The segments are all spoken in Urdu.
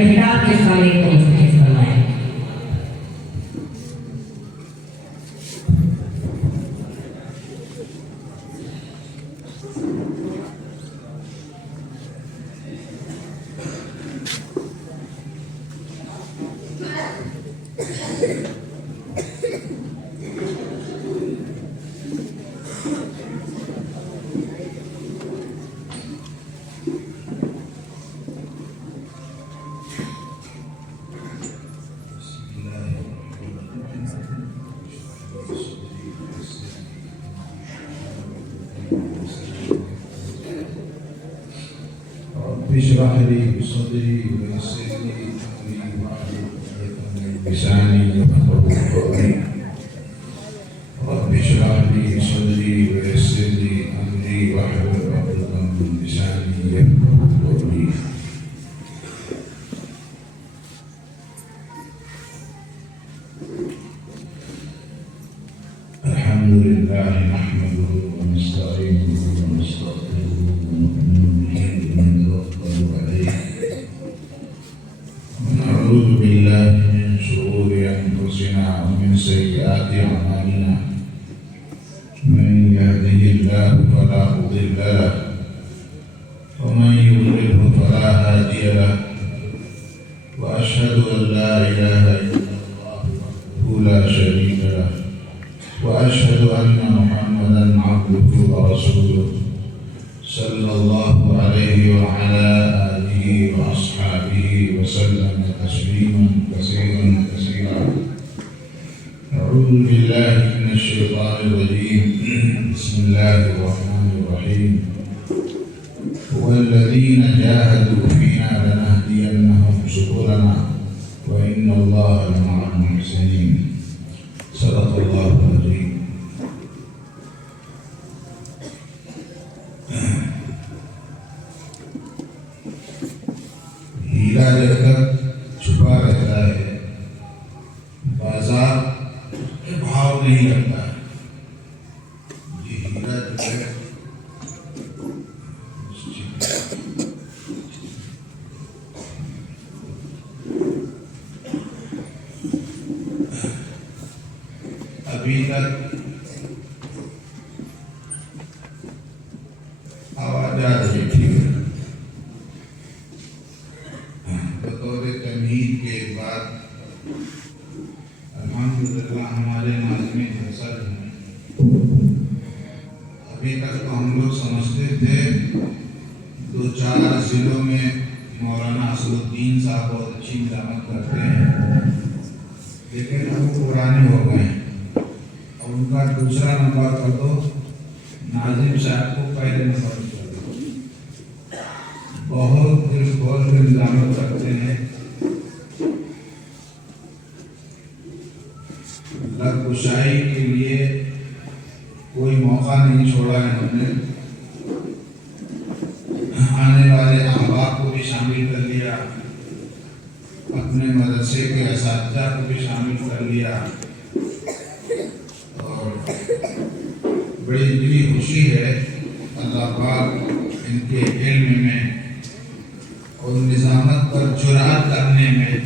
خطاب کے سامنے کو مستحق فرمائیں۔ اشرح لي صدري ويسر لي امري واحلل عقدة من لساني يفقهوا قولي رب اشرح لي صدري ويسر لي امري واحلل عقدة من لساني يفقهوا قولي الحمد لله نحمده ونستعينه ونستغفره ونؤمن به ونتوكل عليه ونعوذ بالله من شرور انفسنا ومن سيئات اعمالنا من يهده الله فلا مضل له ومن يضلله فلا هادي له واشهد ان لا اله الا الله وحده لا شريك له وأشهد أن محمدًا عبده ورسوله صلى الله عليه وعلى آله وأصحابه وسلم تسليمًا كثيرًا كثيرًا. أعوذ بالله من الشيطان الرجيم. بسم الله الرحمن الرحيم. والذين جاهدوا فينا لنهدينهم سبلنا وإن الله لمع المحسنين. صدق اللہ العظیم. ہیرا جب تک چھپا رہتا ہے بازار بھاؤ نہیں رکھتا ہے. یہ ہیرا جو ہے ابھی تک آواز آ رہی تھی. بطور تمہید کے بعد الحمدللہ ہمارے ناظمین حسن ہیں. ابھی تک تو ہم لوگ سمجھتے تھے 2-4 ضلعوں میں مولانا اسد الدین صاحب بہت اچھی ملامت کرتے ہیں، لیکن اب وہ پرانے ہو گئے ہیں. ان کا دوسرا نمبر کر دو، ناظم صاحب کو پہلے نمبر کر دو. بہت دل کھول کے ملامت کرتے ہیں. لب کشائی کے لیے کوئی موقع نہیں چھوڑا ہے انہوں نے. آنے والے احباب کو بھی شامل کر لیا، اپنے مدرسے کے اساتذہ کو بھی شامل کر لیا. بڑی دلی خوشی ہے. اللہ پاک ان کے علم میں اور نظامت پر جرأت کرنے میں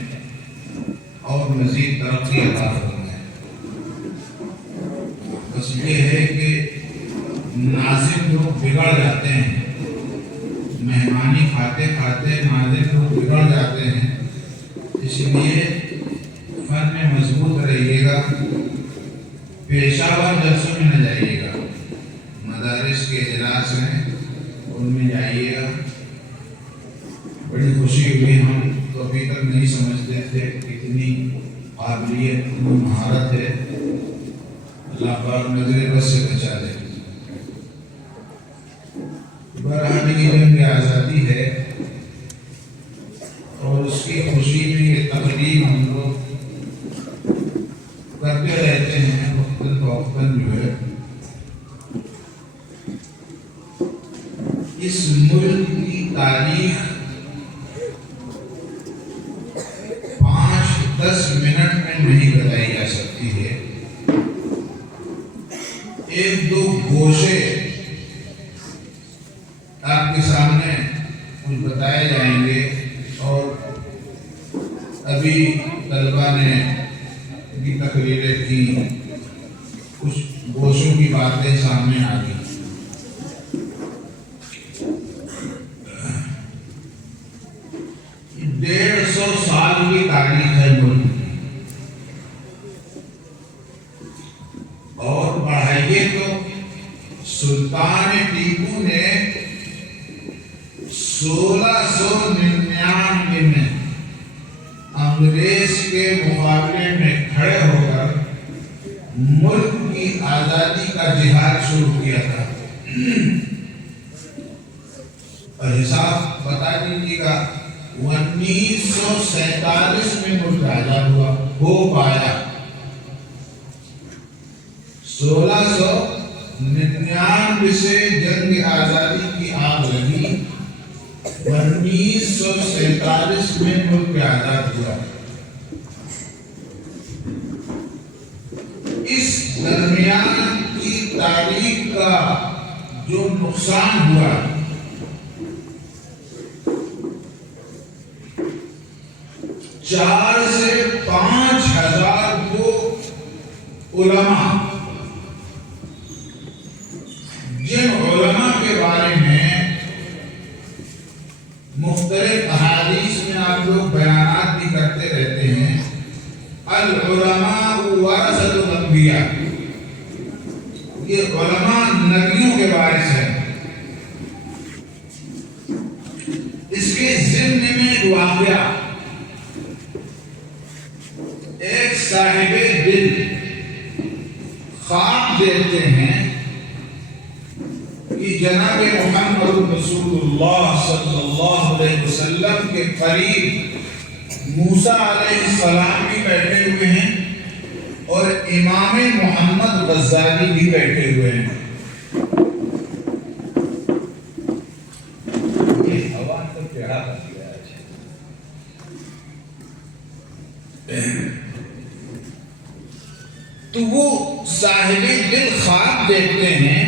اور مزید ترقی عطا فرمائے. بس یہ ہے کہ ناظم لوگ بگڑ جاتے ہیں، مہمانی کھاتے کھاتے ناظم لوگ بگڑ جاتے ہیں. اس لیے فن میں مضبوط رہیے گا، پیشہ ور جلسوں میں نہ جائیے گا. مدارس کے اجلاس ہیں ان میں جائیے گا. بڑی خوشی ہوئی. ہم تو ابھی تک نہیں سمجھتے تھے کتنی قابلیت، کتنی مہارت ہے. اللہ پاک نظر بس سے بچا دے. برہنہ کی جنگ آزادی ہے اور اس کی خوشی میں یہ تقریب ہم لوگ کرتے رہتے ہیں وقتاً جو ہے. اس ملک کی تاریخ 5-10 منٹ میں نہیں بتائی جا سکتی ہے. 1-2 گوشے آپ کے سامنے کچھ بتائے جائیں گے اور ابھی طلبہ نے بھی تقریریں کی، کچھ گوشوں کی باتیں سامنے آ گئی۔ 150 سال کی تاریخ ہے ملک کی، اور بڑھائیے تو سلطان ٹیپو نے 1699 میں انگریز کے مقابلے میں کھڑے ہو کر ملک کی آزادی کا جہاد شروع کیا تھا۔ اور حساب بتا دیجیے گا، 1947 میں ملک آزاد ہو پایا، 1699 سے جنگ آزادی کی آگ لگی، 1947 میں ملک آزاد ہوا۔ اس درمیان کی تاریخ کا جو نقصان ہوا، 4 سے 5 ہزار کو علماء، جن علماء کے بارے میں مختلف احادیث میں آپ لوگ بیانات بھی کرتے رہتے ہیں، العلماء ورثۃ الانبیاء، یہ علماء نبیوں کے وارث ہیں۔ اس کے ضمن میں ایک واقعہ، ایک صاحب دل خواب دیکھتے ہیں کہ جناب محمد رسول اللہ صلی اللہ علیہ وسلم کے قریب موسیٰ علیہ السلام بھی بیٹھے ہوئے ہیں اور امام محمد غزالی بھی بیٹھے ہوئے ہیں۔ یہ ہوا تو پیڑا کر دیا ہے۔ تو وہ صاحب دل خواب دیکھتے ہیں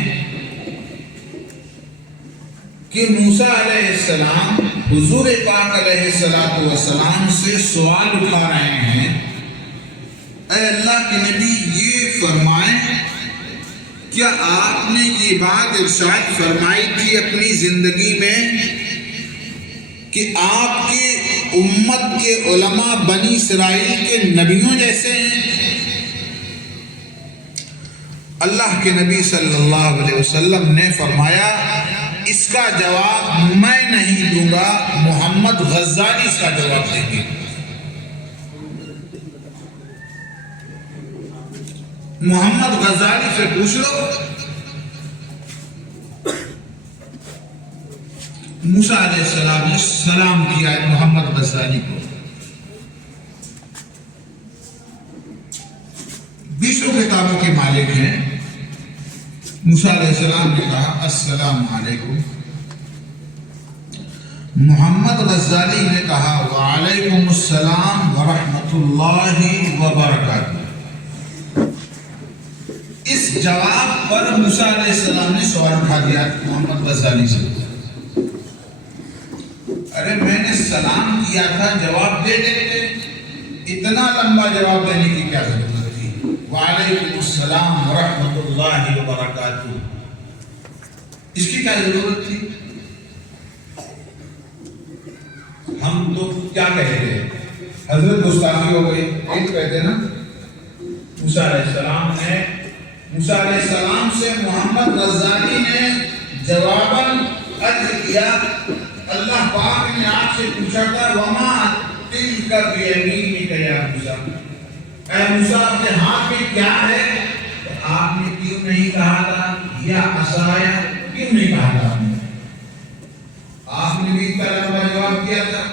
کہ موسیٰ علیہ السلام حضور پاک علیہ السلام سے سوال اٹھا رہے ہیں، اے اللہ کے نبی یہ فرمائیں، کیا آپ نے یہ بات ارشاد فرمائی تھی اپنی زندگی میں کہ آپ کے امت کے علماء بنی اسرائیل کے نبیوں جیسے ہیں؟ اللہ کے نبی صلی اللہ علیہ وسلم نے فرمایا، اس کا جواب میں نہیں دوں گا، محمد غزالی اس کا جواب دیں گے۔ محمد غزالی سے پوچھ لو۔ موسیٰ علیہ السلام نے سلام کیا ہے محمد غزالی کو، 20 کتابوں کے مالک ہیں۔ موسیٰ علیہ السلام نے کہا السلام علیکم، محمد غزالی نے کہا وعلیکم السلام ورحمۃ اللہ وبرکاتہ۔ اس جواب پر موسیٰ علیہ السلام نے سوال اٹھا دیا محمد غزالی سے، ارے میں نے سلام کیا تھا، جواب دے دیتے، اتنا لمبا جواب دینے کی کیا ضرورت تھی؟ وعلیکم السلام ورحمۃ اللہ وبرکاتہ، اس کی کیا ضرورت تھی؟ ہم تو کیا کہتے ہیں، حضرت گستاخی ہو گئی، ایک کہتے نا۔ موسیٰ علیہ السلام سے محمد غزالی نے جواباً عرض کیا، اللہ پاک نے آپ سے پوچھا تھا وما تلک بیمینک یا موسیٰ، اے موسیٰ اپنے ہاتھ میں کیا ہے؟ تو آپ نے کیوں نہیں کہا تھا یا عصایا، کیوں نہیں کہا تھا؟ آپ نے بھی اس کا لمبا جواب دیا تھا،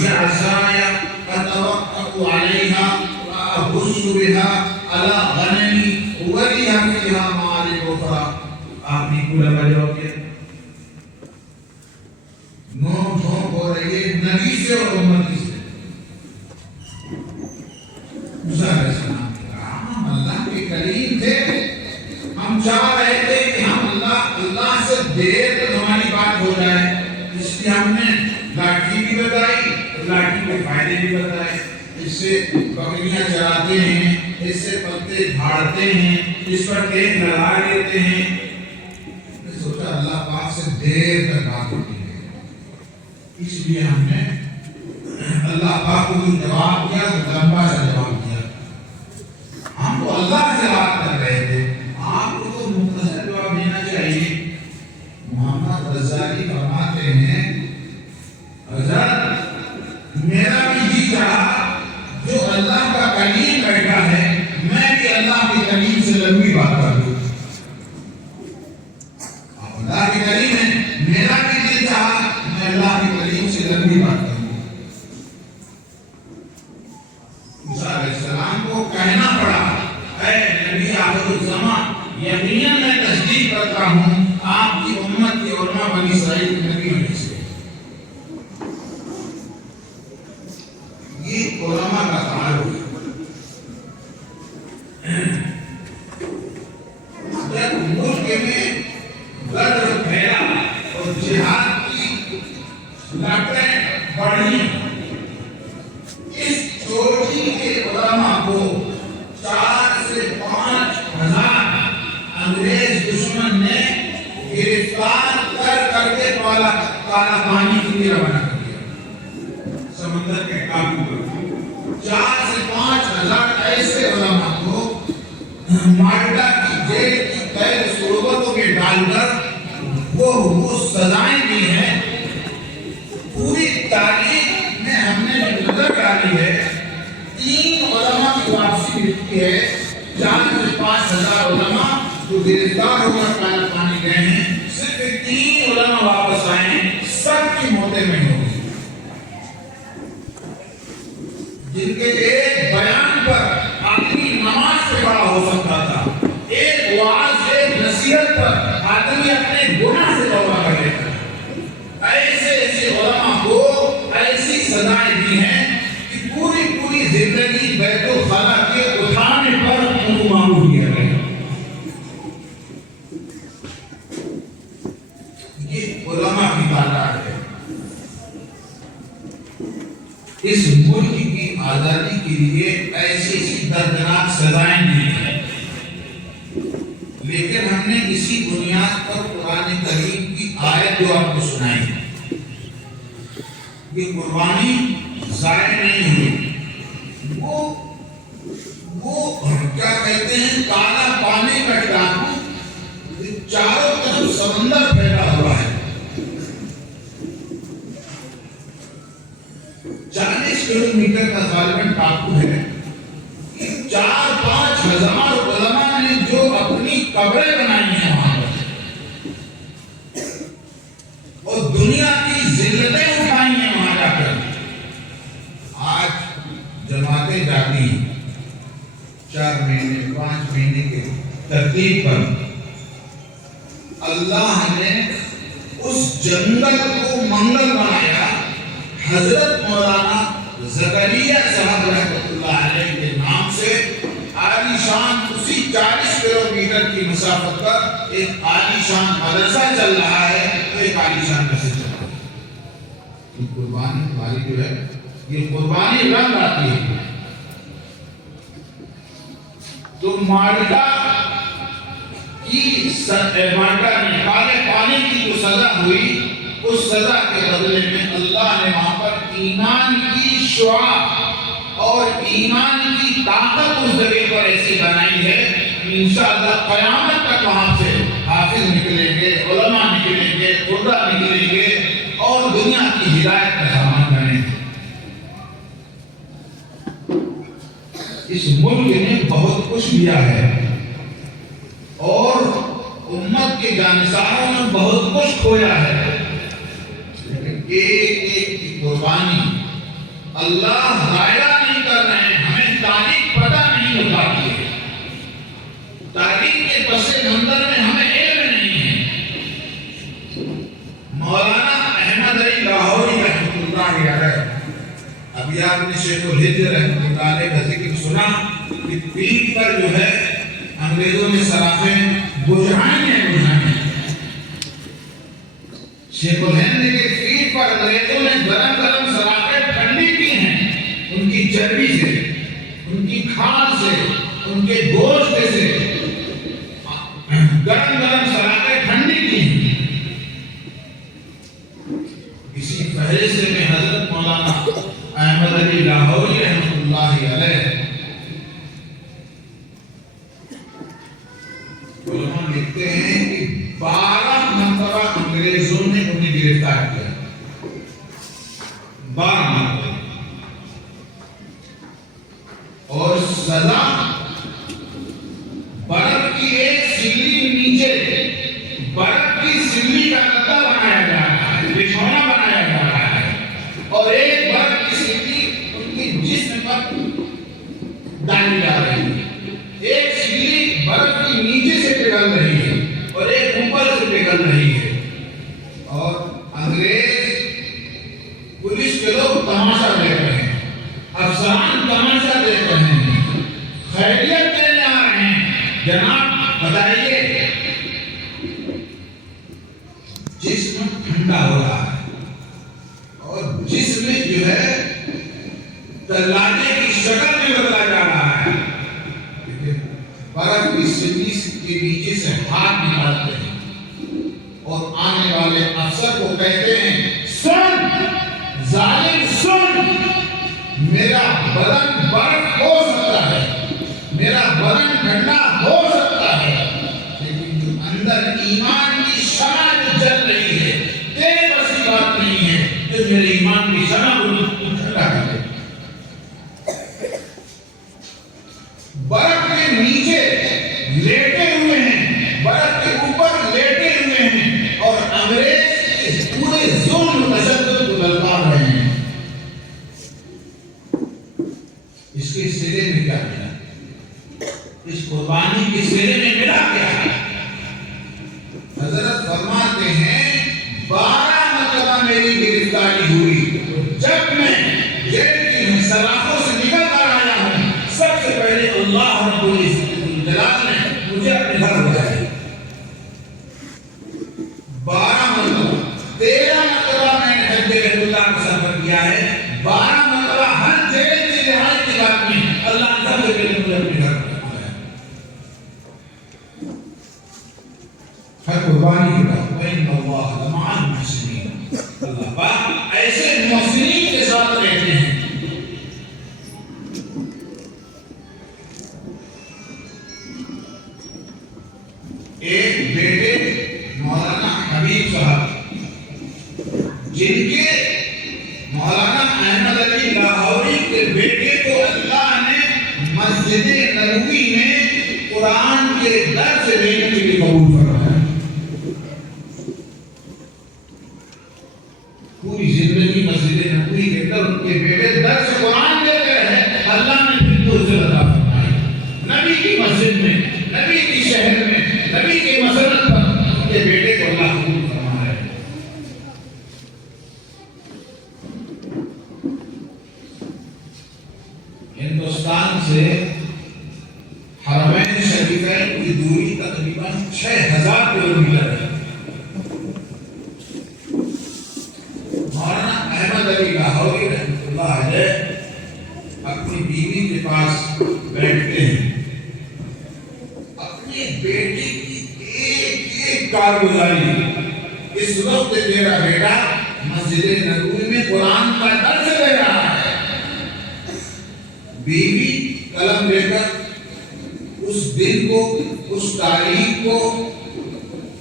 یا عصایا اتوکأ علیہا واہش بہا علی غنمی ولی فیہا معارف اخری، آپ نے کیوں لمبا جواب دیا؟ نوک جھونک ہو رہی ہے نبی سے اور امتی سے۔ موسیٰ علیہ السلام نے کہا ہم اللہ کے کریم تھے، ہم چاہ رہے تھے کہ ہم اللہ سے دیر تک ہماری بات ہو جائے، اس لیے ہم نے لاٹھی بھی بتائی، لاٹھی کو فائدے بھی بتائے، اس سے بکریاں چراتے ہیں، اس سے پتے جھاڑتے ہیں، اس پر ٹیک لگا لیتے ہیں۔ میں سوچا اللہ پاک سے دیر تک بات ہوتی ہے، اس لیے ہم نے اللہ پاک کو جو جواب دیا تو لمبا سا جواب دیا۔ ہم تو اللہ سے بات کر رہے تھے، آپ کو تو مختصر جواب دینا چاہیے۔ محمد غزالی فرماتے ہیں حضرت میرا بھی جی چاہا جو اللہ کا کلیم بیٹھا ہے میں بھی اللہ کے کلیم سے لمبی بات کر دوں۔ اللہ کے کلیم ہے، میرا بھی دل چاہا میں اللہ کے کلیم سے لمبی بات کروں۔ موسیٰ علیہ السلام کو کہنا پڑا اے نبی آخر الزمان یقیناً میں تصدیق کرتا ہوں آپ کی امت کے علماء بنی اسرائیل کے نبی ہونے سے۔ یہ علماء کا تعارف ہے۔ جب ملک میں غدر پھیلا اور جہاد کی لپٹیں بڑھی، اس چوٹی کے علماء کو 4 سے 5 ہزار انگریز دشمن نے گرفتار کر کے کالا پانی کے لیے روانہ کر دیا، سمندر کے قابو پر۔ 4 سے 5 ہزار ایسے علماء کو مالٹا کی جیل کی قید صورتوں میں ڈال کر وہ سزائیں دی ہیں۔ پوری تاریخ میں ہم نے نظر ڈالی ہے 3 علماء کی واپسی ملتی ہے۔ 4 سے 5 ہزار علماء جو گرفتار ہو کر کالا پانی گئے ہیں، صرف 3 علماء واپس آئے ہیں، سب کی موتیں میں ہو گئی، جن کے ایک بیان پر آدمی نماز سے بڑا ہو سکتا تھا، ایک وعظ ایک نصیحت پر آدمی اپنے گناہ سے توبہ کر لیتا ہے۔ ایسے علماء کو ایسی سزائیں دی ہیں کہ پوری زندگی بیت الخلا کے اٹھانے پر ان کو معمول کیا گیا۔ یہ علماء کی تعداد ہے۔ اس ملک کی آزادی کے لیے ایسی دردناک سزائیں دی ہیں، لیکن ہم نے اسی بنیاد پر قرآن کریم کی آیت جو آپ کو سنائی ہے، یہ قربانی ضائع نہیں ہوئی۔ وہ کیا کہتے ہیں کالا پانی کا ٹاپو چاروں طرف سمندر پھیلا ہوا ہے، 40 کلومیٹر کا غالباً ٹاپو ہے۔ 4-5 ہزار علماء نے جو اپنی قبریں بنائی ہیں وہاں پر اور دنیا کی ذلتیں اٹھائی ہیں وہاں جا کر، آج جماعتیں جاتی ہیں 4 مہینے 5 مہینے کے ترتیب پر۔ اللہ نے اس جنگل کو منگل بنایا حضرت مولانا زکریا صاحب رحمۃ اللہ علیہ کے نام سے۔ عالی شان اسی 40 کلومیٹر کی مسافت پر ایک عالی شان مدرسہ چل رہا ہے، تو ایک عالی شان مسجد چل رہا ہے۔ یہ قربانی ہماری جو ہے یہ قربانی رنگ آتی ہے۔ تو مالٹا میں کالے پانی کی جو سزا ہوئی، اس سزا کے بدلے میں اللہ نے وہاں پر ایمان کی شعاع اور ایمان کی طاقت اس جگہ پر ایسی بنائی ہے کہ انشاءاللہ قیامت تک وہاں سے حافظ نکلیں گے، علماء نکلیں گے، قرآن نکلیں گے اور دنیا کی ہدایت کا سامان بنیں گے۔ اس ملک نے بہت کچھ دیا ہے اور امت کے جانساروں نے بہت کچھ کھویا ہے، لیکن ایک کی قربانی اللہ ضائع نہیں کر رہے ہیں۔ ہمیں تاریخ پتہ نہیں ہوتا ہے، تاریخ کے پس منظر میں ہمیں علم نہیں ہے۔ مولانا احمد علی لاہوری رحمۃ اللہ علیہ، ابھی آپ نے شیخ الہند رحمۃ اللہ علیہ کا ذکر سنا کہ پیٹھ پر جو ہے انگریزوں نے سراخیں بجھائی ہیں۔ شیخ الہند کے پیٹھ پر انگریزوں نے گرم گرم سراخیں ٹھنڈی کی ہیں ان کی چربی سے، ان کی کھال سے، ان کے گوشت سے گرم گرم سلادیں ٹھنڈی کی ہیں۔ اسی فہرست میں حضرت مولانا احمد علی لاہوری رحمۃ اللہ علیہ علماء لکھتے ہیں کہ 12 مرتبہ انگریزوں نے انہیں گرفتار کیا، 12 مرتبہ، اور سزا برف کی ایک سلی نیچے، برف کی سلی کا گدا بنایا جا رہا ہے، بچھونا بنایا جا رہا ہے، اور ایک برف کی سلی ان کے جسم پر ڈالی جا رہی ہے۔ ایک سلی برف کی نیچے سے پگھل رہی ہے اور ایک اوپر سے پگھل رہی ہے، اور انگریز پولیس کے لوگ تماشا دیکھ رہے ہیں، افسران تماشا دیکھ رہے ہیں، خیریت دینے آ رہے ہیں، جناب بتائیے، جسم ٹھنڈا ہو رہا ہے اور جسم جو ہے تلانے کی شکل میں بدلا جا رہا ہے۔ برف کی سلی کے نیچے سے ہاتھ نکالتے ہیں اور آنے والے افسر کو کہتے ہیں، سن ظالم سن، میرا بدن برف ہو سکتا ہے، میرا بدن ٹھنڈا ہو سکتا ہے، لیکن جو اندر ایمان کی شمع جو جل رہی ہے، تیرے بس کی بات نہیں ہے جو میرے ایمان کی شمع کو ٹھنڈا کر دے۔ برف کے نیچے لیٹے ہوئے ہیں، برف کے اوپر لیٹے ہوئے ہیں، اور انگریز اس پورے ظلم تشدد کو للکار رہے ہیں۔ اس کے سرے میں کیا ملا؟ اس قربانی کے سرے میں ملا کیا ہے؟ حضرت فرماتے ہیں 12 مرتبہ میری گرفتاری ہوئی، جب میں جیل کی سلاخوں سے نکل کر آیا ہوں، سب سے پہلے اللہ رب الجلال نے مجھے اپنے گھر بلایا۔ 12 مرتبہ، 13 مرتبہ میں نے حج بیت اللہ کا سفر کیا ہے، 12 مرتبہ ہر جیل کی رہائی کے بعد میں اللہ نے سب سے پہلے مجھے اپنے گھر بلایا۔ ہر قربانی کے بعد وَإِنَّ اللَّهَ لَمَعَ الْمُحْسِنِينَ، اللہ پاک ایسے محسنین کے ساتھ رہتے ہیں۔ ایک بیٹے مولانا حبیب صاحب، جن کے مولانا احمد علی لاہوری کے بیٹے کو اللہ نے مسجد نبوی میں قرآن کے درس دینے کے لیے قبول فرمایا۔ پوری زندگی مسجد نبوی کے اندر ان کے بیٹے درس قرآن دیتے رہے، اللہ نے پھر کو عزت عطا فرمائی۔ نبی کی مسجد میں، نبی کی شہر میں، نبی کے مسلط پر ان کے بیٹے کو اللہ قبول فرما ہے۔ ہندوستان سے حرمین شریفین کی دوری تقریباً 6000 کلومیٹر ہے۔ مولانا احمد علی لاہوری رحمۃ اللہ علیہ اپنی بیوی کے پاس بیٹھتے ہیں، اپنی بیٹی کی ایک کارگزاری، اس وقت تیرا بیٹا مسجد نبوی میں قرآن کا درس دے رہا ہے، بیوی قلم لے کر اس دن کو، اس تاریخ کو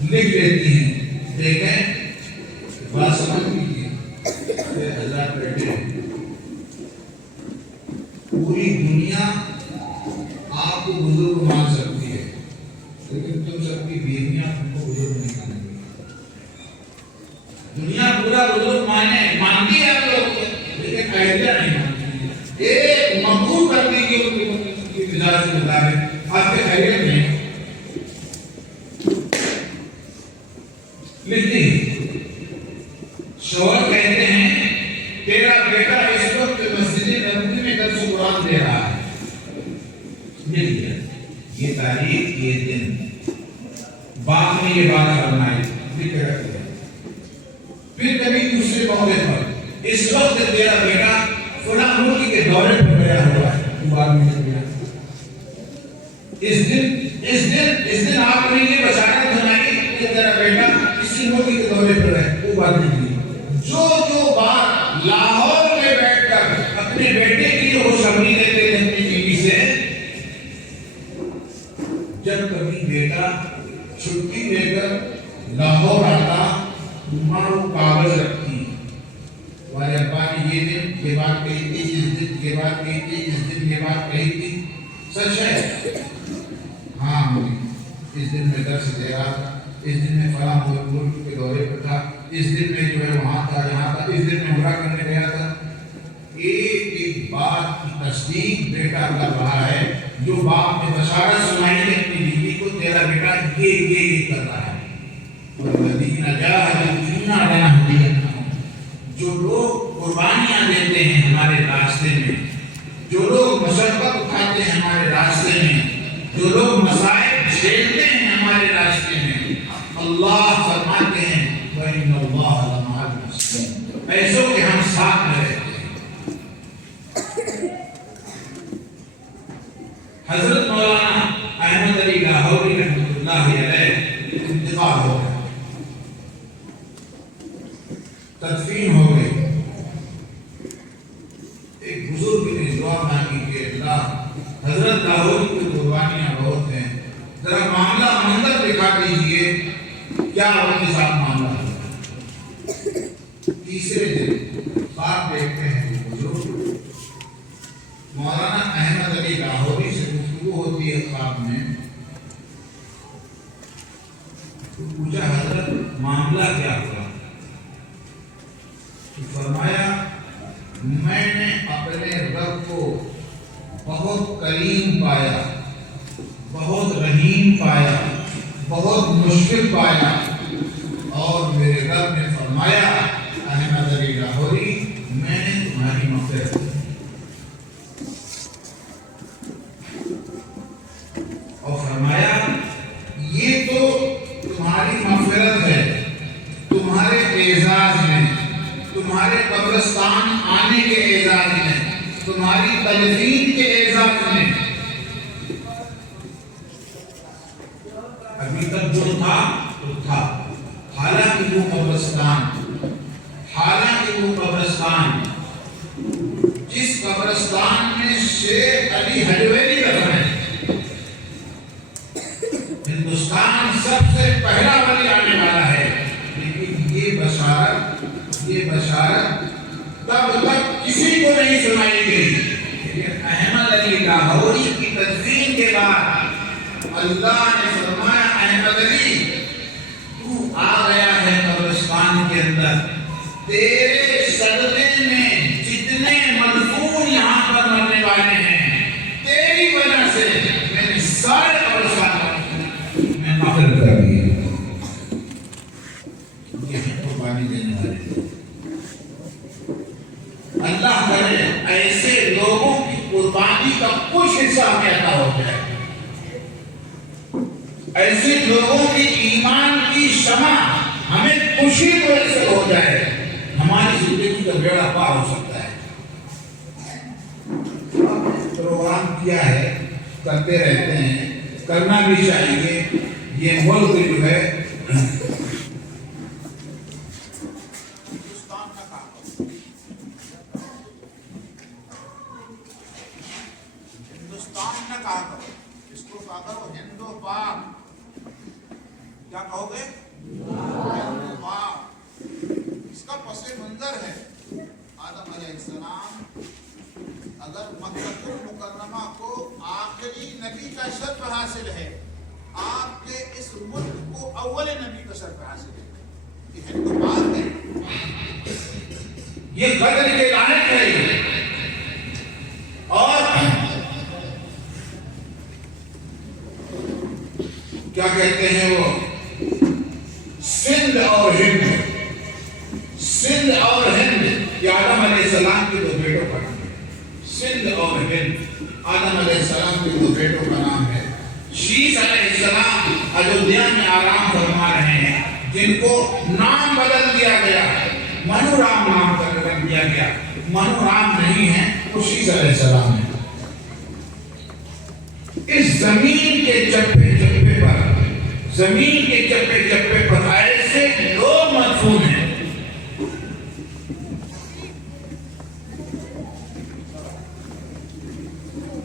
لکھ لیتی ہیں۔ دیکھیں بات سمجھ لیجیے، حضرات بیٹھے ہیں، پوری دنیا آپ کو بزرگ مان سکتی ہے، لیکن تم سب کی بیویاں تم کو بزرگ نہیں مانیں گی۔ دنیا پورا بزرگ مانتی ہے آپ لوگ کو، لیکن قاعدہ نہیں مانتی۔ ایک مقبول کرنے کی ان کی مزاج سے مطابق آپ کے خیریت نہیں لکھتی ہے۔ شوہر کہتے ہیں تیرا بیٹا اس وقت مسجد نبوی میں درس قرآن دے رہا ہے، یہ تاریخ، یہ دن، باپ نے یہ بات فرمائی، لکھ کے رکھ دیا۔ پھر کبھی دوسرے موقع پر اس وقت تیرا بیٹا فلاں ملک کے کے دورے پر گیا ہوا ہے، وہ بعد میں نکل گیا۔ اس دن آپ نے یہ بشارت سنائی کہ تیرا بیٹا کسی ملک کے دورے پر ہے، وہ بات نکلی۔ جو بات لاہور میں بیٹھ کر اپنے بیٹے کی خوشخبری دیتے تھے اپنی بیوی سے، جب کبھی بیٹا چھٹی لے کر لاہور آتا، ماں وہ کاغذ رکھتی، تمہارے ابا نے یہ دن یہ بات کہی تھی، اس دن یہ بات کہی تھی، اس دن یہ بات کہی تھی، سچ ہے؟ ہاں اس دن میں درس دے رہا تھا، اس دن میں فلاں ملک کے دورے پر تھا، اس دن میں جو ہے وہاں تھا یہاں تھا، اس دن میں عمرہ کرنے گیا تھا۔ ایک ایک بات کی تصدیق بیٹا کر رہا ہے، جو باپ نے بشارت سنائی ہے اپنی بیوی کو، تیرا بیٹا یہ کر رہا ہے۔ والذین جاہدوا فینا لنہدینہم، جو لوگ قربانیاں دیتے ہیں ہمارے راستے میں، جو لوگ مشقت اٹھاتے ہیں ہمارے راستے میں، جو لوگ مسائل جھیلتے ہیں ہمارے راستے میں، اللہ فرماتے ہیں وَإِنَّ اللَّهَ لَمَعَ الْمُحْسِنِينَ، ایسوں کے ہم ساتھ میں رہتے ہیں۔ حضرت مولانا احمد علی لاہوری رحمۃ اللہ علیہ انتقال ہو گیا، تدفین ہو گئی۔ ایک بزرگ نے دعا مانگی کہ اللہ حضرت لاہوری کی قربانیاں بہت ہیں، ذرا معاملہ منظر دکھا دیجیے کیا ان کے ساتھ معاملہ ہے۔ تیسرے دن خواب دیکھتے ہیں بزرگ، مولانا احمد علی لاہوری سے گفتگو ہوتی ہے خواب میں، تو پوچھا حضرت معاملہ کیا ہوا؟ فرمایا میں نے اپنے رب کو بہت کریم پایا، بہت رحیم پایا، بہت مشکل پایا، اور میرے رب نے فرمایا احمد علی لاہوری میں نے تمہاری مغفرت کی، اور فرمایا یہ تو تمہاری مغفرت ہے، تمہارے اعزاز میں، تمہارے قبرستان آنے کے اعزاز میں، تمہاری تدفین کے اعزاز میں۔ ابھی تک جو تھا وہ تھا، حالانکہ وہ قبرستان جس قبرستان میں شیخ علی حجویری دفن ہے، ہندوستان سب سے پہلا ولی آنے والا ہے، لیکن یہ بشارت تب تک کسی کو نہیں سنائی گئی، لیکن احمد علی لاہوری کی تدفین کے بعد اللہ نے فرمایا احمد علی تو آ گیا ہے قبرستان کے اندر، تیرے صدقے میں جتنے مدفون یہاں پر مرنے والے ہیں، تیری وجہ سے میں نے سارے قبرستان میں مغفرت کر دی ہے۔ یہ قربانی دینے والے اللہ کرے ایسے لوگوں کی قربانی کا کچھ حصہ ہمیں عطا ہو جائے، ایسے لوگوں کی ایمان کی شمع ہمیں خوشی کو ایسے ہو جائے، ہماری زندگی کا بیڑا پار ہو سکتا ہے۔ پروگرام کیا ہے، کرتے رہتے ہیں، کرنا بھی چاہیے۔ یہ ملک جو ہے ہندوستان نہ کہا کرو، اس کو کہا کرو ہندو پاک۔ کیا کہو گے؟ ہندو پاک۔ اس کا پس منظر ہے آدم علیہ السلام اگر مکہ المکرمہ کو آخری نبی کا شرف حاصل ہے، آپ کے اس ملک کو اول نبی کا شرف حاصل ہے، یہ ہندو پاک ہے، یہ قدر کے لائق ہے۔ اور کیا کہتے ہیں وہ، سندھ اور ہند، سندھ اور ہند یہ آدم علیہ السلام کے دو بیٹوں کا نام ہے۔ سندھ اور ہند آدم علیہ السلام کے دو بیٹوں کا نام ہے۔ شیش علیہ السلام ایودھیا میں آرام فرما رہے ہیں، جن کو نام بدل دیا گیا، منو رام نام کر دیا گیا، منو رام نہیں ہے، خورشید علیہ السلام ہے. اس زمین کے چپے چپے پر زمین کے چپے چپے پر ایسے لوگ مدفون ہیں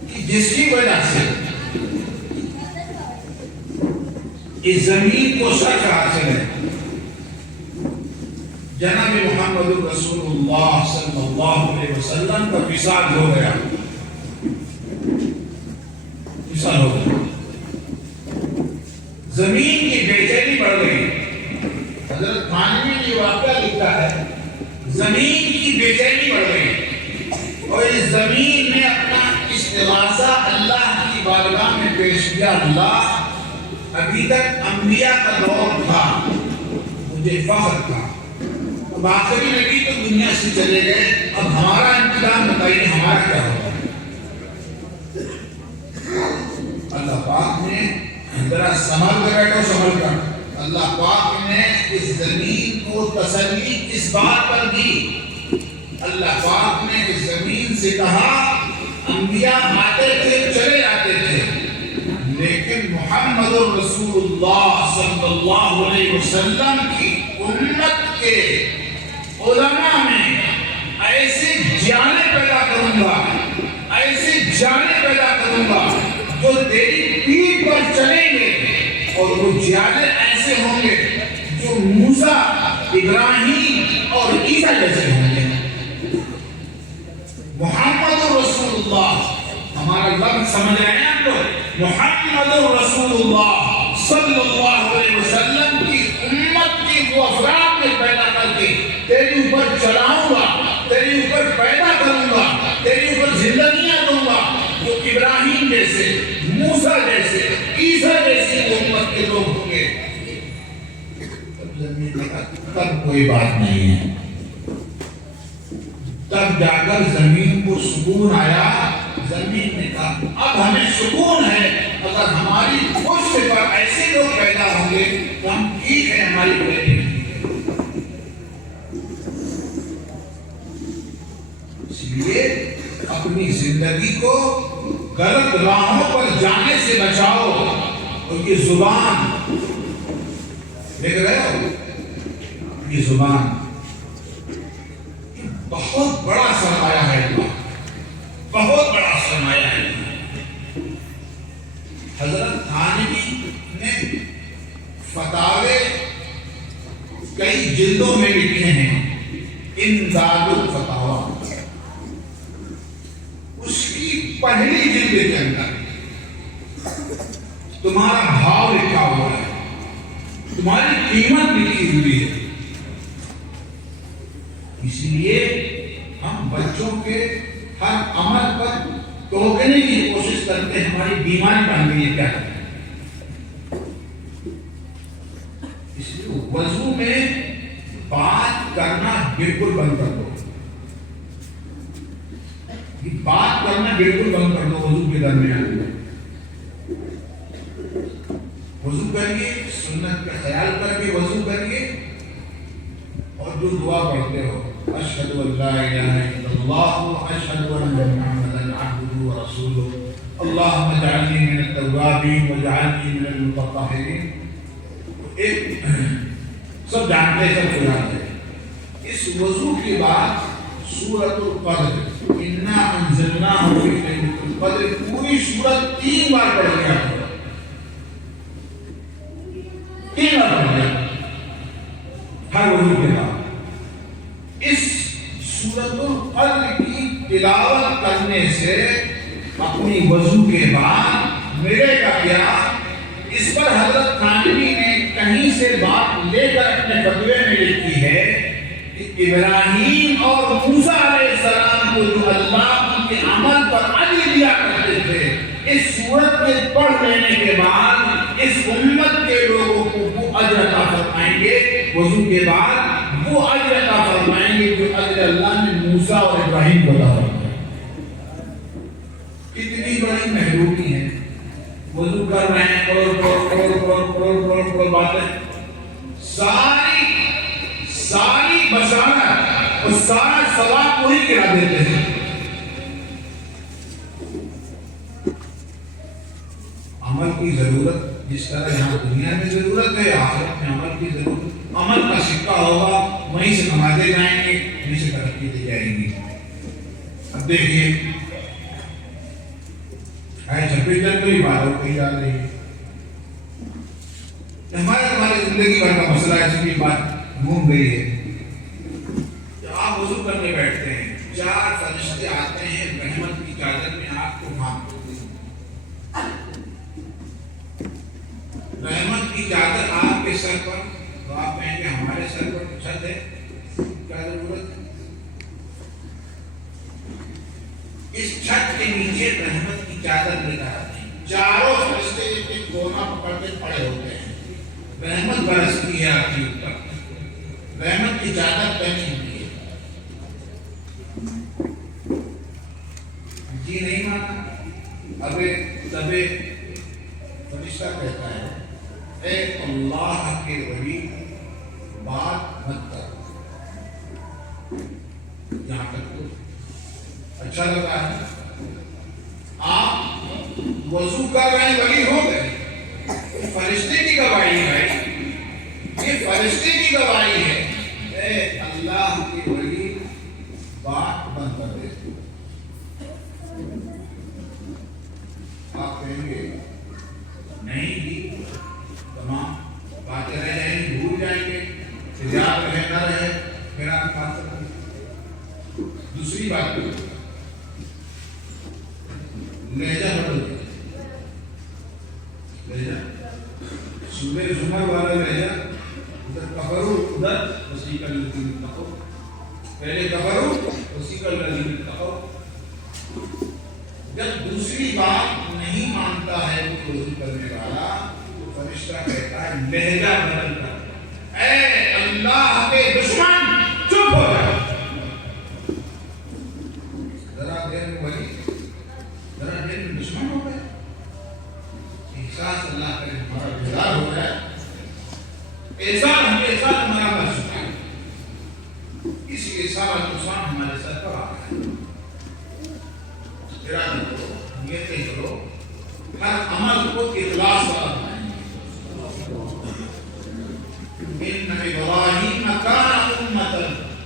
کہ جس کی وجہ سے اس زمین کو سر حاصل ہے. جناب محمد رسول اللہ صلی اللہ علیہ وسلم کا وصال ہو گیا. وصال ہو گیا. زمین کی بے چینی بڑھ گئی. حضرت تھانوی نے یہ واقعہ لکھا ہے زمین کی بے چینی بڑھ گئی اور اس زمین نے اپنا استغاثہ اللہ کی بارگاہ میں پیش کیا. اللہ ابھی تک انبیاء کا دور تھا, مجھے فخر تھا, اب آخری نبی تو دنیا سے چلے گئے, اب ہمارا انتظام بتائیے ہمارا کیا ہوگا. اللہ پاک نے ذرا سنبھل کر بیٹھو, سنبھل کر. اللہ پاک نے اس زمین کو تسلی اس بات پر دی. اللہ پاک نے اس زمین سے کہا انبیاء آتے تھے چلے جاتے تھے, لیکن محمد رسول اللہ صلی اللہ علیہ وسلم کی امت کے علماء میں ایسے جانے پیدا کروں گا, ایسے جانے پیدا کروں گا جو تیری پیٹھ پر چلیں گے, اور وہ جانے ایسے ہوں گے جو موسیٰ, ابراہیم اور عیسیٰ جیسے ہوں گے. محمد رسول اللہ, ہمارا لفظ سمجھ رہے ہیں آپ لوگ, محمد رسول اللہ صلی اللہ علیہ وسلم کی امت کی وہ افراد میں پیدا کر کے تیری اوپر چلاؤں گا, تیری اوپر پیدا کروں گا, تیری اوپر زندگیاں دوں گا جو ابراہیم جیسے, موسیٰ جیسے, عیسیٰ جیسی امت کے لوگ ہوں گے. تب کوئی بات نہیں ہے, تب جا کر زمین کو سکون آیا. زمین نے کہا اب ہمیں سکون ہے اگر ہماری پشت پر ایسے لوگ پیدا ہوں گے تو ہم ٹھیک ہے, ہماری پیدے. اس لیے اپنی زندگی کو غلط راہوں پر جانے سے بچاؤ. اور یہ زبان دیکھ رہے ہو, یہ زبان بہت بڑا سرمایہ ہے, بہت بڑا سرمایہ ہے. حضرت تھانوی نے فتاوے کئی جلدوں میں لکھے ہیں. امداد الفتاوی اس کی پہلی جلد کے اندر تمہارا بھاؤ لکھا ہوا ہے, تمہاری قیمت لکھی ہوئی ہے. اس لیے ہم بچوں کے ہر عمل پر ٹوکنے کی کوشش کرتے ہیں. ہماری بیماری بن گئی ہے کیا کریں. اس لیے وضو میں بات کرنا بالکل بند کر دو, بات کرنا بالکل بند کر دو. وضو کے درمیان وضو کریے, سنت کا خیال کر کے وضو کریے, اور جو دعا پڑھتے ہو اشہد ان لا الہ الا اللہ واشہد ان محمدا عبدہ ورسولہ اللہم اجعلنی من التوابین واجعلنی من المتطہرین. ایک سب جانتے ہیں, سب جانتے ہیں. اس وضو کے بعد سورۃ القدر انا انزلناہ فی لیلۃ القدر پوری سورت 3 بار پڑھ لیا, 3 بار پڑھ لیا ہر وضو کے بعد. اس سورۃ القدر کی تلاوت کرنے سے اپنی وضو کے بعد ملے گا کیا. اس پر حضرت تھانوی نے کہیں سے بات لے کر اپنے فتوے میں لکھی ہے کہ ابراہیم اور موسیٰ علیہ السلام کو جو اللہ ان کے عمل پر اجر دیا کرتے تھے, اس سورت میں پڑھ لینے کے بعد اس امت کے لوگوں کو وہ اجر عطا فرمائیں گے. وضو کے بعد وہ اجر عطا فرمائیں گے جو اجر اللہ نے موسیٰ اور ابراہیم کو عطا فرمایا. کتنی بڑی محرومی ہے. وضو کر رہے ہیں باتیں, ساری بشارت اور سارا ثواب وہی گرا دیتے ہیں. عمل کی ضرورت جس طرح یہاں دنیا میں ضرورت ہے آخرت میں عمل کی ضرورت عمل کا سکہ ہوگا وہیں سے کماتے جائیں گے وہیں سے ترقی دی جائیں گی اب دیکھیے 26 جنوری بات ہو کہی جا رہی ہے ہمارے زندگی بھر کا مسئلہ ہے اس کی بات گھوم گئی ہے جب آپ وضو کرنے بیٹھتے ہیں 4 فرشتے آتے ہیں رحمت کی چادر میں آپ کو ڈھانپتے ہیں رحمت کی چادر آپ کے سر پر تو آپ کہیں گے ہمارے سر پر چھت ہے کیا ضرورت ہے اس چھت کے نیچے رحمت کی چادر لے کر آتے ہیں چاروں فرشتے ایک کونا پکڑ کے کھڑے ہوتے ہیں رحمت برستی ہے آپ کے اوپر رحمت کی چادر پہنی ہوئی ہے جی نہیں مانا تبے فرشتہ کہتا ہے اے اللہ کے ولی بات مت کر یہاں تک تو اچھا لگا ہے آپ وضو کر رہے ہیں ولی ہو گئے فرشتے کی گواہی ہے یہ فرشتے کی گواہی ہے اے اللہ کے ولی بات بند کر دے آپ کہیں گے نہیں جی تمام باتیں رہ جائیں گی بھول جائیں گے یاد رہے نہ رہے میرا بات کریں دوسری بات لہجہ بدل لہجہ صبح زمر والا لہجہ ادھر کفرو ادھر اسی کا لذیذ تقو پہلے کفرو اسی کا لذیذ تقو جب دوسری بات نہیں مانتا ہے وہ وضو کرنے والا تو فرشتہ کہتا ہے لہجہ بدل کر اے اللہ کے دشمن چپ ہو جا ذرا دیر میں ولی ذرا دیر میں دشمن ہو گئے احساس اللہ کرے ہمارا بیدار ہو گیا احسان ہمارا بچ چکا ہے اس احسان نقصان ہمارے سر پر آ رہا ہے ارادہ کرو نیتیں کرو ہر عمل کو اخلاص والا بنائیں ان ابراہیم کان امۃ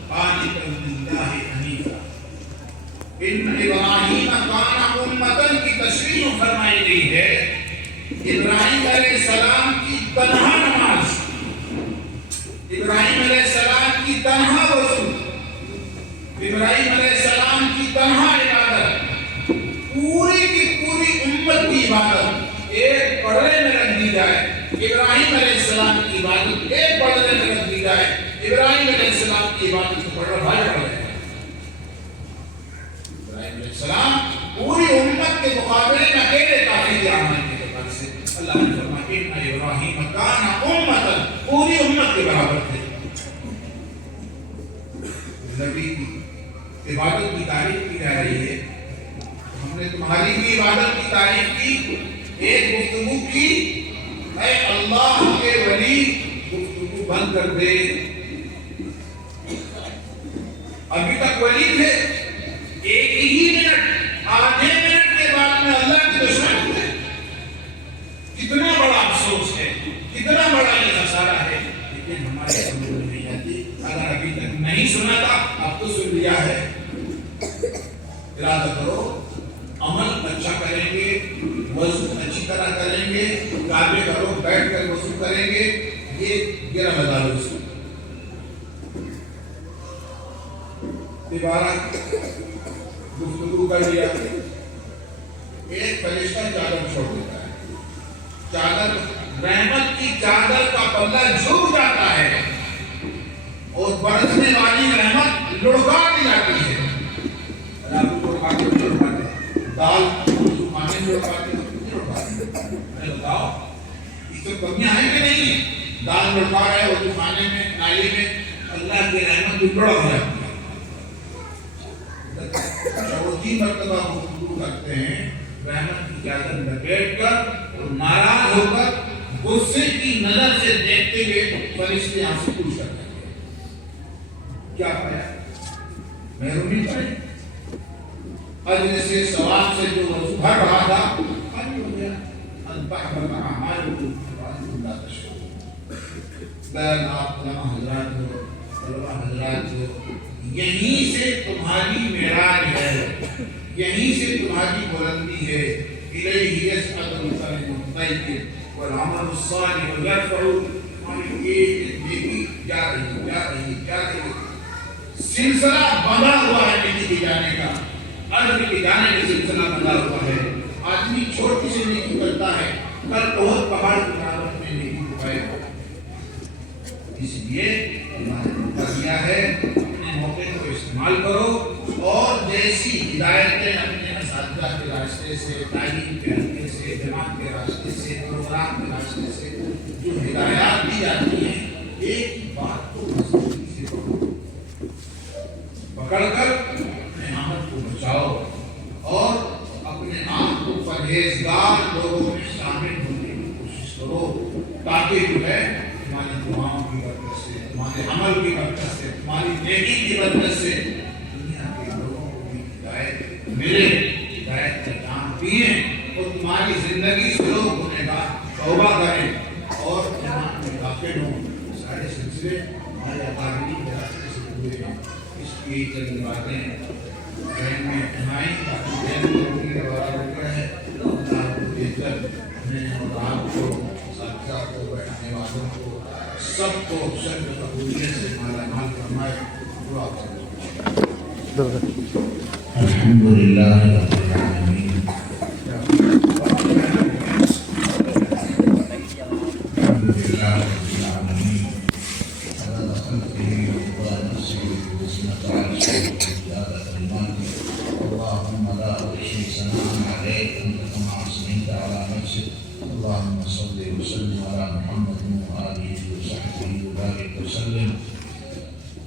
قانتا للہ حنیفا ان ابراہیم کان امۃ کی تشریح فرمائی گئی ہے ابراہیم علیہ السلام کی تنہا نماز ابراہیم علیہ السلام کی تنہا وضو ابراہیم علیہ السلام کی تنہا عبادت پوری کی پوری امت کی عبادت ایک پڑھنے میں رکھ دی جائے ابراہیم علیہ السلام کی عبادت ایک پڑھنے میں رکھ دی جائے ابراہیم علیہ السلام کی عبادت کو پڑھ رہا ہے ابراہیم علیہ السلام پوری امت کے مقابلے میں اکیلے کافی تھے آنے کے بعد سے اللہ نے فرمایا ان ابراہیم کان امۃ پوری امت کے برابر تھے نبی کی عبادت کی تعریف کی جا رہی ہے ہم نے تمہاری بھی عبادت کی تعریف کی ایک گفتگو کی اے اللہ کے ولی گفتگو بند کر دے ابھی تک ولی تھے ایک ہی منٹ آدھے منٹ کے بعد میں اللہ کے دشمن ہو گئے کتنا بڑا افسوس ہے کتنا بڑا یہ خسارہ ہے لیکن ہمارے سمجھ میں نہیں آتی اگر ابھی تک نہیں سنا تھا اب تو سن لیا ہے ارادہ کرو عمل اچھا کریں گے وضو اچھی طرح کریں گے کعبے کا رخ بیٹھ کر وضو کریں گے یہ گرہ لگا لو اس عبارت گفتگو کر لیا ایک فرشتہ چادر چھوڑ دیتا ہے چادر رحمت کی چادر کا پلہ جھک جاتا ہے اور برسنے والی رحمت لڑکا دی جاتی ہے دال پانی میں لڑکاتے ہیں بتاؤ یہ تو کمیاں ہیں کہ نہیں ہیں دال لڑکا رہے ہو تو کھانے میں نالی میں اللہ کی رحمت لڑک ہو جاتی ہے وہ 3 مرتبہ گفتگو کرتے ہیں رحمت کی چادر لپیٹ کر اور ناراض ہو کر غصے کی نظر سے دیکھتے ہوئے فرشتے یہاں سے پوچھ کرتے ہیں کیا پایا محرومی پائے اجر سے ثواب سے جو وضو بھر رہا تھا خالی ہو گیا تحبط اعمالكم وانتم لا تشعرون. بہرحال آپ علماء حضرات ہو، طلباء حضرات ہو، یہیں سے تمہاری معراج ہے، یہیں سے تمہاری بلندی ہے. الیہ یصعد الکلم الطیب والعمل الصالح یرفعہ. نیکی جا رہی سلسلہ بندہ ہوا ہے نیکی کے جانے کا، عدل کے جانے کا سلسلہ بندہ ہوا ہے. آدمی چھوٹی سے نیکی کرتا ہے، کل بہت پہاڑ کی برابر میں نیکی کو پائے گا. اس لیے اللہ نے موقع دیا ہے، اپنے موقع کو استعمال کرو اور جیسی ہدایتیں اپنے اساتذہ کے راستے سے، تعلیم کے راستے سے، جماعت کے راستے سے، پروگرام کے راستے سے جو ہدایات دی جاتی ہیں، ایک بات کو مضبوطی سے پکڑ کر اپنے عمل کو بچاؤ اور اپنے آپ کو پرہیزگار لوگوں میں شامل ہونے کی کوشش کرو، تاکہ جو ہے تمہاری دعاؤں کی برکت سے، تمہارے عمل کی برکت سے، تمہاری نیکی کی برکت سے دنیا کے لوگوں کو بھی ہدایت ملے، ہدایت کا جام پئیں اور تمہاری زندگی سے لوگ ہونے کا توبہ کریں اور جماعت میں داخل ہوں. سارے سلسلے ہمارے اکابرین کے راستے سے ہوئے ہیں. اس کی چند باتیں ذہن میں اٹھائیں تاکہ ذہن میں روکنے کا بڑا روکا ہے. اللہ کو دیکھ کر ہمیں اور آپ کو، اساتذہ کو، بیٹھنے والوں کو، سب کو شرط قبولیت سے مالا مال فرمائے. دعا کرو. الحمدللہ رب العالمین. الحمدللہ رب العالمین. عدد خلقه ورضا نفسه وزنة عرشه ومداد كلماته. اللهم لا أحصي ثناء عليك أنت كما أثنيت على نفسك. اللهم صل وسلم على محمد وآله وصحبه وبارك وسلم.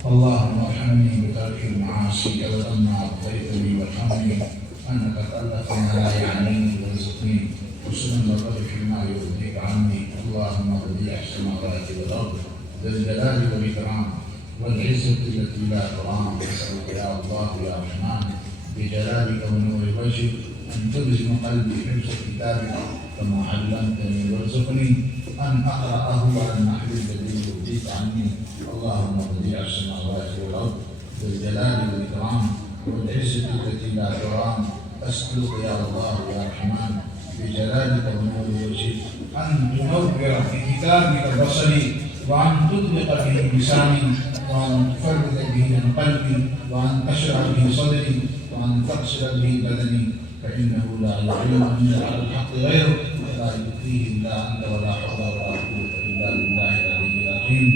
اللهم ارحمني بترك المعاصي أبدا ما أعطيتني وارحمني أنك تألف ما لا يعنيني وارزقني حسن النظر فيما يرضيك عني. اللهم بديع السماوات والأرض ذا الجلال والإكرام والعزة التي لا ترام. أسألك يا الله يا رحمن بجلالك ونور وجهك أن تلزم قلبي حفظ كتابك كما علمتني وارزقني أن أقرأه على النحو الذي يرضيك عني. اللهم بديع السماوات والأرض ذا الجلال والإكرام والعزة التي لا ترام. أسألك يا الله يا رحمن بجلالك ونور وجهك أن تنور بكتابك بصري وأن تطلق به لساني وأن تفرد به عن قلبي وأن تشرح به صدري وأن تغسل به بدني. فإنه لا يعلم أن على الحق غيرك ولا يؤتيه إلا أنت ولا حول ولا قوة إلا بالله العلي العظيم.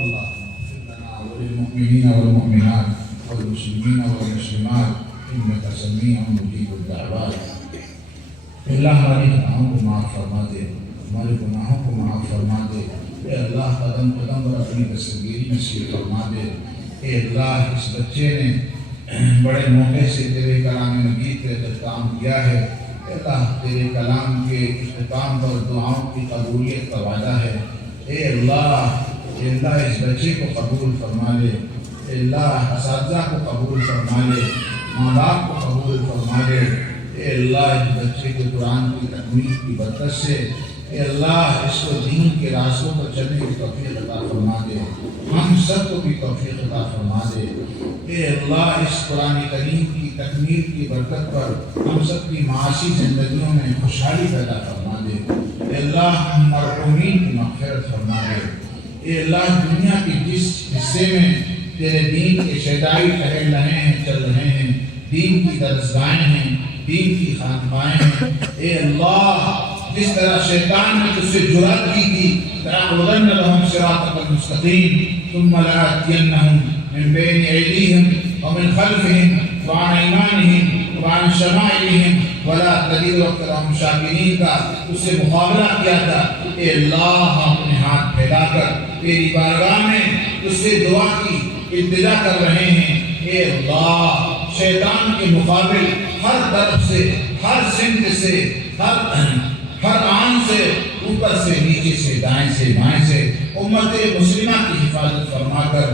اللهم اغفر لنا وللمؤمنين والمؤمنات والمسلمين والمسلمات إنك سميع مجيب الدعوات. اللہ ہماری گناہوں کو معاف فرما دے، ہمارے گناہوں کو معاف فرما دے. اے اللہ قدم قدم پر اپنی دستگیری نصیب فرما دے. اے اللہ اس بچے نے بڑے موقع سے تیرے کلام مجید کا اختتام کیا ہے. اے اللہ تیرے کلام کے اختتام پر دعاؤں کی قبولیت کا وعدہ ہے. اے اللہ اس بچے کو قبول فرما لے. اے اللہ اساتذہ کو قبول فرما لے، ماں باپ کو قبول فرما لے. اے اللہ اس بچے کے قرآن کی تکمیل کی برکت سے اے اللہ اس کو دین کے راستوں پر چلنے کی توفیق عطا فرما دے. ہم سب کو بھی توفیق عطا فرما دے. اے اللہ اس قرآن کریم کی تکمیل کی برکت پر ہم سب کی معاشی زندگیوں میں خوشحالی پیدا فرما دے. اے اللہ ہم مرحومین کی مغفرت فرما دے. اے اللہ دنیا کے جس حصے میں تیرے دین کے شیدائی ٹہل رہے ہیں، چل رہے ہیں، دین کی درسگاہیں ہیں، دین کی خانقاہیں ہیں، اے اللہ جس طرح شیطان نے تجھ سے جرأت کی تھی لَأَقْعُدَنَّ لَهُمْ صِرَاطَكَ الْمُسْتَقِيمَ ثُمَّ لَآتِيَنَّهُمْ مِنْ بَيْنِ أَيْدِيهِمْ وَمِنْ خَلْفِهِمْ وَعَنْ أَيْمَانِهِمْ وَعَنْ شَمَائِلِهِمْ وَلَا تَزِيدُ أَكْثَرَهُمْ شَاكِرِينَ کا اس سے مقابلہ کیا تھا. اے اللہ اپنے ہاتھ پھیلا کر تیری بارگاہ میں اس سے دعا کی التجا کر رہے ہیں. اے اللہ شیطان کے مقابل ہر طرف سے، ہر سمت سے، ہر آن سے، اوپر سے، نیچے سے، دائیں سے، بائیں سے امت مسلمہ کی حفاظت فرما کر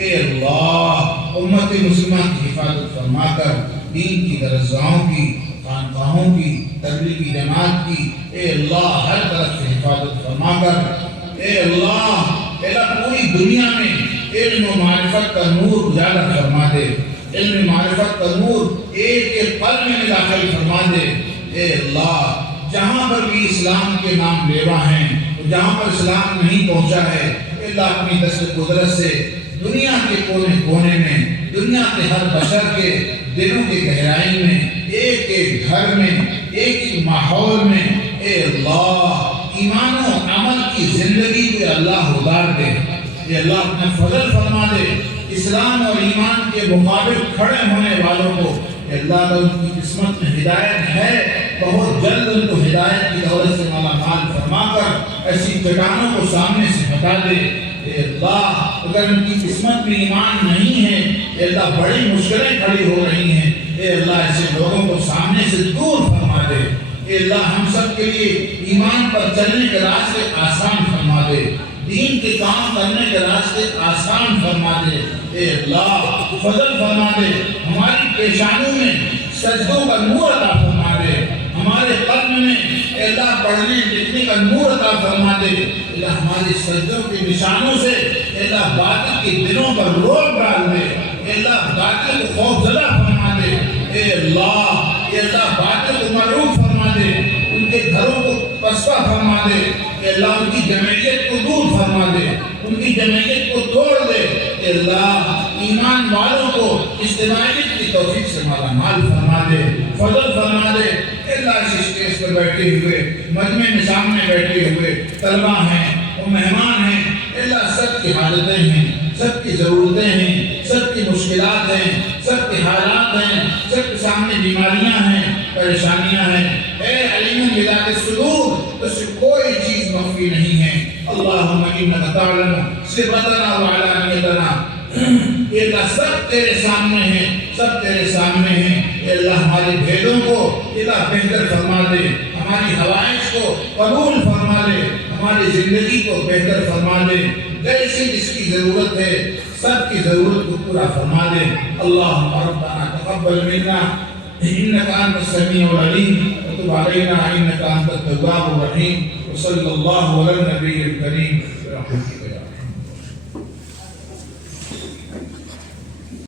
اے اللہ امت مسلمہ کی حفاظت فرما کر دین کی درسگاہوں کی خانقاہوں کی، تبلیغی جماعت کی اے اللہ ہر طرف سے حفاظت فرما کر، اے اللہ پوری دنیا میں علم و معرفت کا نور اجاگر فرما دے، علم معرفت کا نور ایک ایک قلب میں داخل فرما دے۔ اے اللہ جہاں پر بھی اسلام کے نام لیوا ہیں، جہاں پر اسلام نہیں پہنچا ہے، اے اللہ اپنی دست قدرت سے دنیا کے کونے کونے میں، دنیا کے ہر بشر کے دلوں کی گہرائی میں، ایک ایک گھر میں، ایک ایک ماحول میں اے اللہ ایمان و عمل کی زندگی کو اللہ اتار دے۔ اے اللہ اپنا فضل فرما دے، اسلام اور ایمان کے مقابل کھڑے ہونے والوں کو اے اللہ کا ان کی قسمت میں ہدایت ہے، بہت جلد ان کو ہدایت کی دولت سے مالا مال فرما کر ایسی چٹانوں کو سامنے سے ہٹا دے۔ اے اللہ اگر ان کی قسمت میں ایمان نہیں ہے، اے اللہ بڑی مشکلیں کھڑی ہو رہی ہیں، اے اللہ ایسے لوگوں کو سامنے سے دور فرما دے۔ اے اللہ ہم سب کے لیے ایمان پر چلنے کے راستے آسان فرما دے، دین کے کام کرنے کے راستے آسان فرما دے۔ اے اللہ فضل فرما دے، ہماری پیشانیوں میں سجدوں کا نور عطا فرما دے، ہمارے قلب میں اے اللہ پڑھنے لکھنے کا نور عطا فرما دے۔ اے اللہ ہمارے سجدوں کے نشانوں سے اے اللہ باطل کے دلوں پر روک ڈال دے، اے اللہ باطل کو خوف زدہ فرما دے۔ اے اللہ باطل کو معروف فرما دے، ان کے گھروں کو پسپا فرما دے، اے اللہ ان کی جمعیت کو دور فرما دے، ان کی جمعیت کو توڑ دے۔ اے اللہ ایمان والوں کو اجتماعیت کی توفیق سے مالا مال فرما دے، فضل فرما دے۔ اے اللہ اس اسٹیج پر بیٹھے ہوئے، مجمع میں سامنے بیٹھے ہوئے طلبہ ہیں اور مہمان ہیں، اے اللہ سب کی حالتیں ہیں، سب کی ضرورتیں ہیں، سب کی مشکلات ہیں، سب کے حالات ہیں، سب کے سامنے بیماریاں ہیں، پریشانیاں ہیں۔ اے علیم بذات الصدور، اس سے کوئی چیز مخفی نہیں ہے۔ اللہم انک تعلم سرنا وعلانیتنا، اے اللہ سب تیرے سامنے ہیں، سب تیرے سامنے ہیں۔ اے اللہ ہمارے بھیدوں کو اے اللہ بہتر فرما دے، ہماری حوائج کو قبول فرما دے، ہماری زندگی کو بہتر فرما دے، جیسی جس کی ضرورت ہے سب کی ضرورت کو پورا فرما دے۔ اللہم ربنا تقبل منا انک انت السمیع العلیم وتب علینا انک انت التواب الرحیم وصلی اللہ علی النبی الکریم برحمتک۔